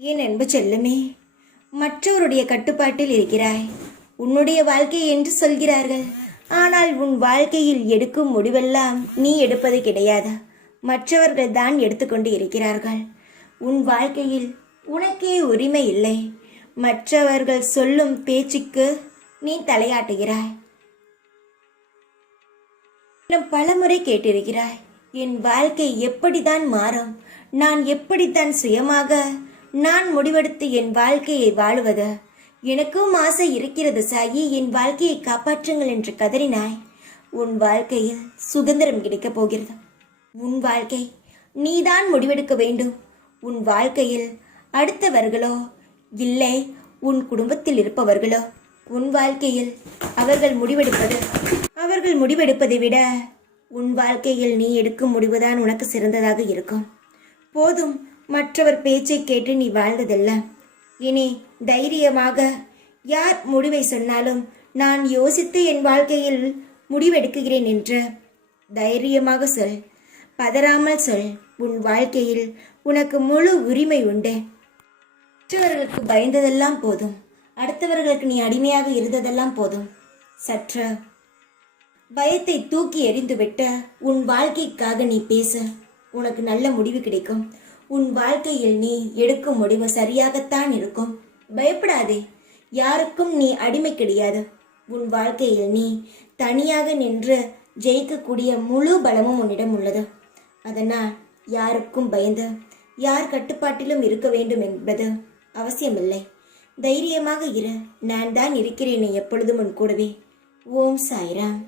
என் அன்பு செல்லமே, மற்றவருடைய கட்டுப்பாட்டில் இருக்கிறாய். உன்னுடைய வாழ்க்கை என்று சொல்கிறார்கள். ஆனால் உன் வாழ்க்கையில் எடுக்கும் முடிவெல்லாம் நீ எடுப்பது கிடையாது, மற்றவர்கள் தான் எடுத்துக்கொண்டு இருக்கிறார்கள். உன் வாழ்க்கையில் உனக்கே உரிமை இல்லை. மற்றவர்கள் சொல்லும் பேச்சுக்கு நீ தலையாட்டுகிறாய். பலமுறை கேட்டிருக்கிறாய், என் வாழ்க்கை எப்படித்தான் மாறும், நான் எப்படித்தான் சுயமாக நான் முடிவெடுத்து என் வாழ்க்கையை வாழுவது. எனக்கும் ஆசை இருக்கிறது சாயி, என் வாழ்க்கையை காப்பாற்றுங்கள் என்று கதறினாய். உன் வாழ்க்கையில் சுதந்திரம் கிடைக்கப் போகிறது. உன் வாழ்க்கை நீதான் முடிவெடுக்க வேண்டும். உன் வாழ்க்கையில் அடுத்தவர்களோ இல்லை உன் குடும்பத்தில் இருப்பவர்களோ உன் வாழ்க்கையில் அவர்கள் முடிவெடுப்பதை விட உன் வாழ்க்கையில் நீ எடுக்கும் முடிவுதான் உனக்கு சிறந்ததாக இருக்கும். போதும் மற்றவர் பேச்சை கேட்டு நீ வாழ்ந்ததல்ல. இனி தைரியமாக யார் முடிவை சொன்னாலும் நான் யோசித்து என் வாழ்க்கையில் முடிவெடுக்கிறேன் என்று தைரியமாக சொல். பதறாமல் சொல். உன் வாழ்க்கையில் உனக்கு முழு உரிமை உண்டு. மற்றவர்களுக்கு பயந்ததெல்லாம் போதும். அடுத்தவர்களுக்கு நீ அடிமையாக இருந்ததெல்லாம் போதும். சற்று பயத்தை தூக்கி எறிந்துவிட்டு உன் வாழ்க்கைக்காக நீ பேச. உனக்கு நல்ல முடிவு கிடைக்கும். உன் வாழ்க்கையில் நீ எடுக்கும் முடிவு சரியாகத்தான் இருக்கும். பயப்படாதே. யாருக்கும் நீ அடிமை கிடையாது. உன் வாழ்க்கையில் நீ தனியாக நின்று ஜெயிக்கக்கூடிய முழு பலமும் உன்னிடம் உள்ளது. அதனால் யாருக்கும் பயந்து யார் கட்டுப்பாட்டிலும் இருக்க வேண்டும் என்பது அவசியமில்லை. தைரியமாக இரு. நான் தான் இருக்கிறேன் எப்பொழுதும் உன் கூடவே. ஓம் சாய்ராம்.